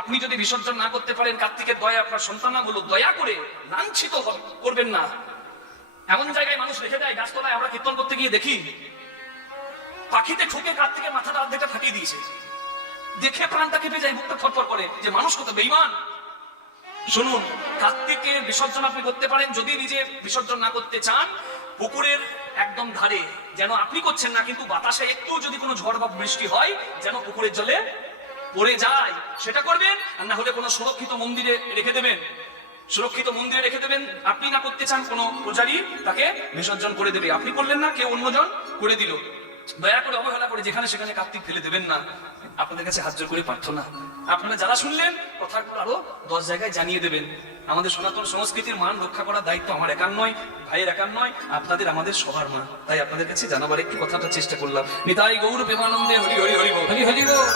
আপনি যদি বিসর্জন না করতে পারেন কার্তিকের দয়া, আপনার সন্তানাগুলো দয়া করে লাঞ্ছিত করবেন না। এমন জায়গায় মানুষ রেখে দেয়, গাছতলায় আমরা কীর্তন করতে গিয়ে দেখি পাখিতে ঠুকে কার্তিকের মাথাটা অর্ধেকটা ফাটিয়ে দিয়েছে। দেখে প্রাণটা কেঁপে যায়, বুকটা থরথর করে যে মানুষ কত বেঈমান। শুনুন, কার্তিকের বিসর্জন আপনি করতে পারেন, যদি নিজে বিসর্জন না করতে চান পুকুরের একদম ধারে, যেন আপনি করছেন না কিন্তু বাতাসে একটু যদি কোনো ঝড় বা বৃষ্টি হয় যেন পুকুরের জলে পড়ে যায়, সেটা করবেন। আর না হলে কোনো সুরক্ষিত মন্দিরে রেখে দেবেন, সুরক্ষিত মন্দিরে রেখে দেবেন। আপনি না করতে চান, কোনো পূজারী তাকে বিসর্জন করে দেবে, আপনি করলেন না, কেউ অন্যজন করে দিল। দয়া করে অবহেলা করে যেখানে সেখানে কার্তিক ফেলে দেবেন না। আপনাদের কাছে হাত জোর করে প্রার্থনা, আপনারা যারা শুনলেন কথাগুলো আরো 10 জায়গায় জানিয়ে দেবেন। আমাদের সনাতন সংস্কৃতির মান রক্ষা করার দায়িত্ব আমার একার নয়, ভাইয়ের একার নয়, আপনাদের আমাদের সবার মা। তাই আপনাদের কাছে জানাবার একটু কথাটা চেষ্টা করলাম। নিতাই গৌর প্রেমানন্দে হরি হরি হরি বল, হরি হরি বল।